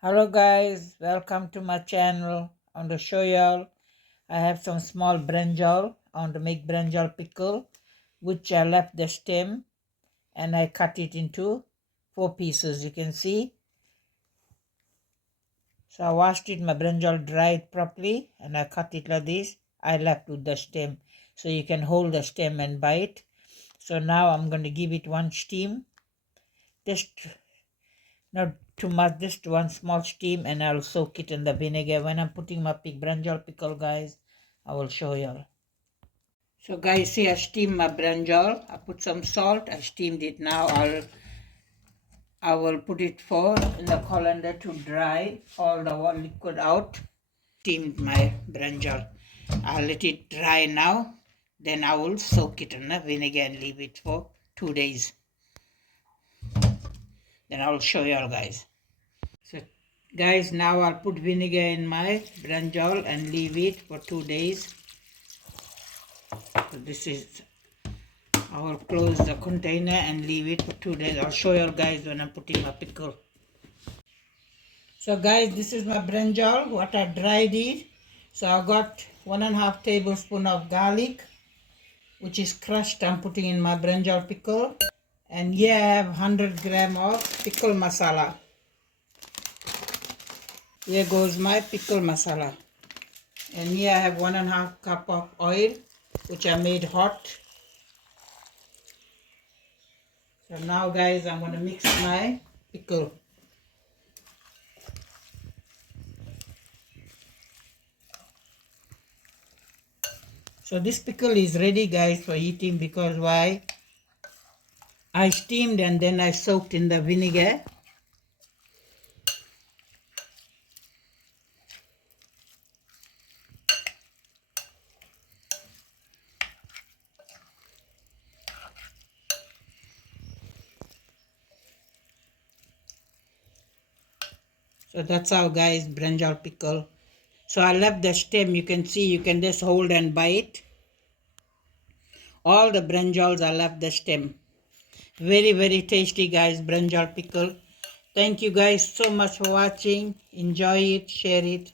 Hello guys, welcome to my channel. I want to show y'all I have some small brinjal. I want to make brinjal pickle, which I left the stem and I cut it into 4 pieces, you can see. So I washed it, my brinjal dried properly, and I cut it like this. I left with the stem so you can hold the stem and bite. So now I'm going to give it one steam, just not too much, just one small steam, and I'll soak it in the vinegar. When I'm putting my brinjal pickle, guys, I will show you. So guys, see, I steamed my brinjal. I put some salt. I steamed it. Now I will put it in the colander to dry all the liquid out. Steamed my brinjal. I'll let it dry now. Then I will soak it in the vinegar and leave it for 2 days. Then I will show you all, guys. So guys, now I'll put vinegar in my brinjal and leave it for 2 days. So this is, I will close the container and leave it for 2 days. I'll show you guys when I'm putting my pickle. So guys, this is my brinjal, what I dried it. So I got 1.5 tablespoon of garlic, which is crushed. I'm putting in my brinjal pickle. And here I have 100 gram of pickle masala. Here goes my pickle masala. And here I have 1.5 cup of oil, which I made hot. So now guys, I'm going to mix my pickle. So this pickle is ready guys for eating, because why? I steamed and then I soaked in the vinegar. So that's how guys, brinjal pickle. So I left the stem, you can see, you can just hold and bite. All the brinjals I left the stem. Very, very tasty guys, brinjal pickle. Thank you guys so much for watching. Enjoy it, share it.